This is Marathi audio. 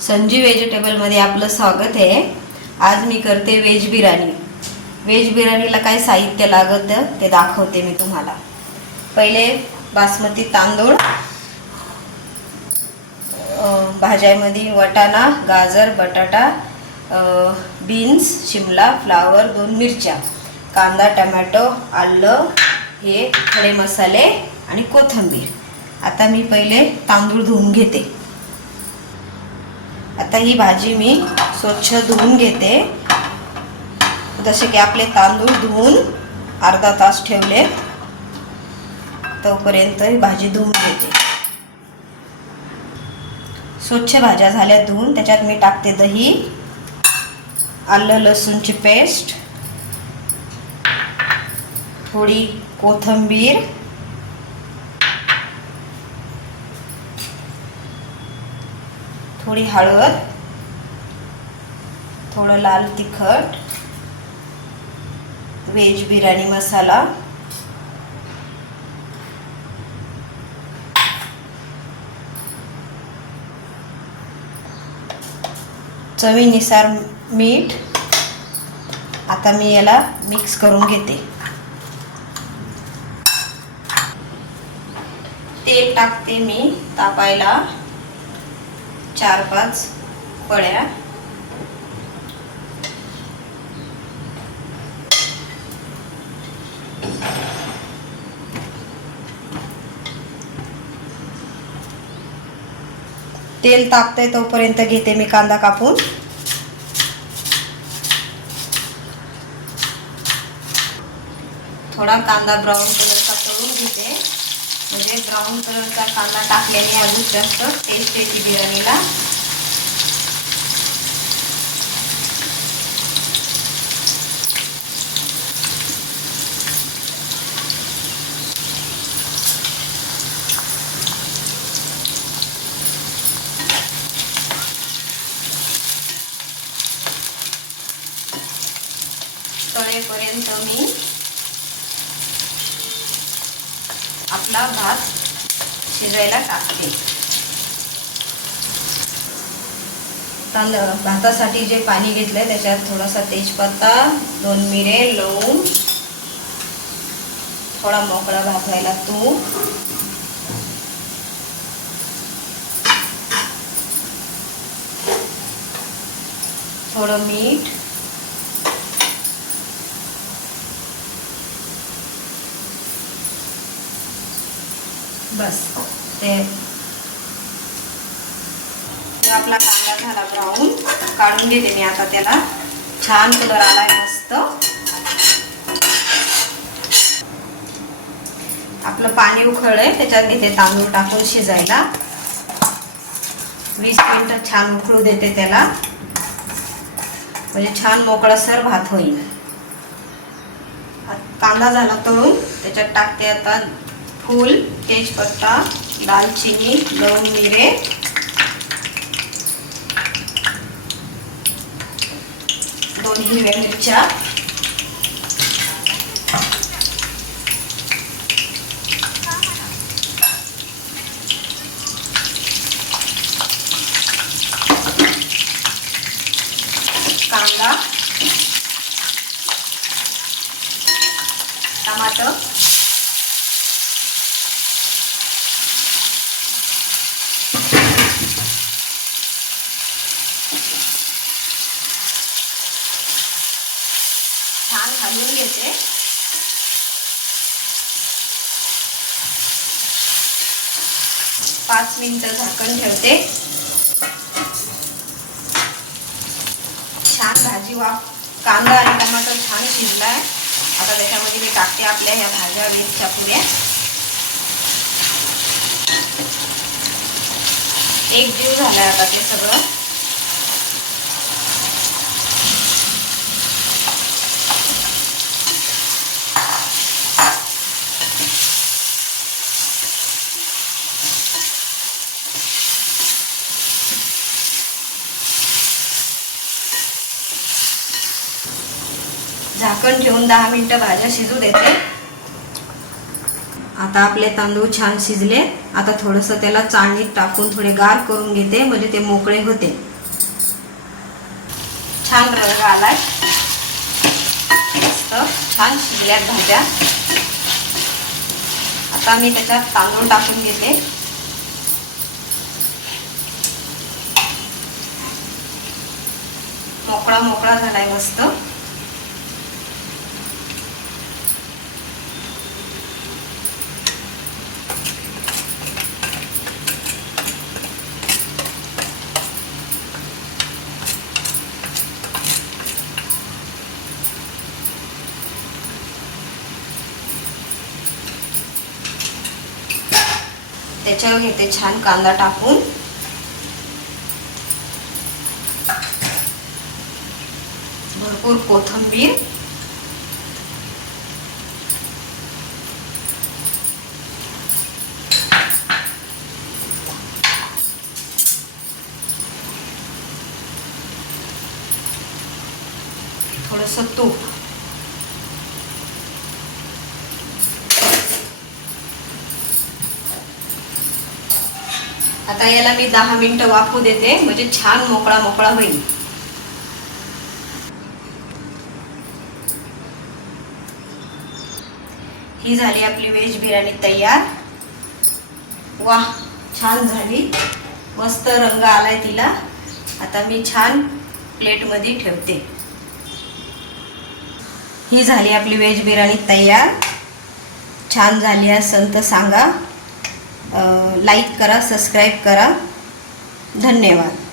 संजीव व्हेजिटेबलमध्ये आपलं स्वागत आहे। आज मी करते व्हेज बिर्याणी। व्हेज बिर्याणीला काय साहित्य लागतं ते दाखवते मी तुम्हाला। पहिले बासमती तांदूळ, भाज्यामध्ये वाटाणा, गाजर, बटाटा, बीन्स, शिमला, फ्लावर, 2 मिरच्या, कांदा, टोमॅटो, आलं, हे खडे मसाले आणि कोथिंबीर। आता मी पहिले तांदूळ धुवून घेते। आता ही भाजी मी स्वच्छ धुवून घेते। जसे की आपले तांदूळ धुवून अर्धा तास ठेवले तोपर्यंत ही भाजी धुवून घेते। स्वच्छ भाज्या झाल्या धुवून, त्याच्यात मी टाकते दही, आलं लसूणची पेस्ट, थोडी कोथिंबीर, थोडी हळद, थोडं लाल तिखट, व्हेज बिर्याणी मसाला, चवीनुसार मीठ। आता मी याला मिक्स करून घेते। तेल टाकते मी तापायला 4-5 पळ्या। तेल तापते तोपर्यंत घेते मी कांदा कापून। थोडा कांदा ब्राऊन कलरचा करून घेते, म्हणजे ब्राऊन कलरचा कांदा टाकल्याने अजून जास्त टेस्ट येते बिर्याणीला। तळेपर्यंत मी आपला भात शिजायला टाकते। भातासाठी जे पाणी घेतलंय त्याच्यात थोडासा तेजपत्ता, 2 मिरे, लवंग, थोडा मोकळा भाजायला तूप, थोडं मीठ, बस। ते आपला कांदा झाला ब्राऊन, काढून घेते मी आता। त्याला छान कलर आलाय मस्त। आपलं पाणी उकळलंय, त्याच्यात घेते तांदूळ टाकून शिजायला। 20 मिनिटं छान उकळू देते त्याला, म्हणजे छान मोकळासर भात होईल। कांदा झाला तळून, त्याच्यात टाकते आता फूल, तेजपत्ता, दालचिनी, लवंग, मिरे, दोन हिरव्या मिरच्या, कांदा, टमाटर, छान घालून घेते। पाच मिनिटं झाकण ठेवते। छान भाजी कांदा आणि टमाटर छान शिजलाय। आता त्याच्यामध्ये मी टाकते आपल्या ह्या भाज्या, बीन्सच्या पुऱ्या। एक जीव झालाय आता ते सगळं। झाकण ठेवून 10 मिनिटं भाज्या शिजू देते। आता आपले तांदूळ छान शिजले. आता थोडंसं त्याला चाळणीत टाकून थोडे गार करून घेते, म्हणजे ते मोकळे होते. छान रंग आलाय, मस्त छान शिजल्यात भाज्या. आता मी त्याच्यात तांदूळ टाकून घेते. मोकळा मोकळा झालाय मस्त. त्याच्यावर घेते छान कांदा टाकून. भरपूर कोथिंबीर. थोडंसं तूप. आता याला मी 10 मिनिटं वाफू देते, म्हणजे छान मोकळा मोकळा होईल. ही झाली आपली व्हेज बिर्याणी तयार. वाह, छान झाली, मस्त रंग आलाय तिला. आता मी छान प्लेटमध्ये ठेवते. ही झाली आपली व्हेज बिर्याणी तयार. छान झाली असेल तर सांगा. लाईक करा, सबस्क्राईब करा. धन्यवाद.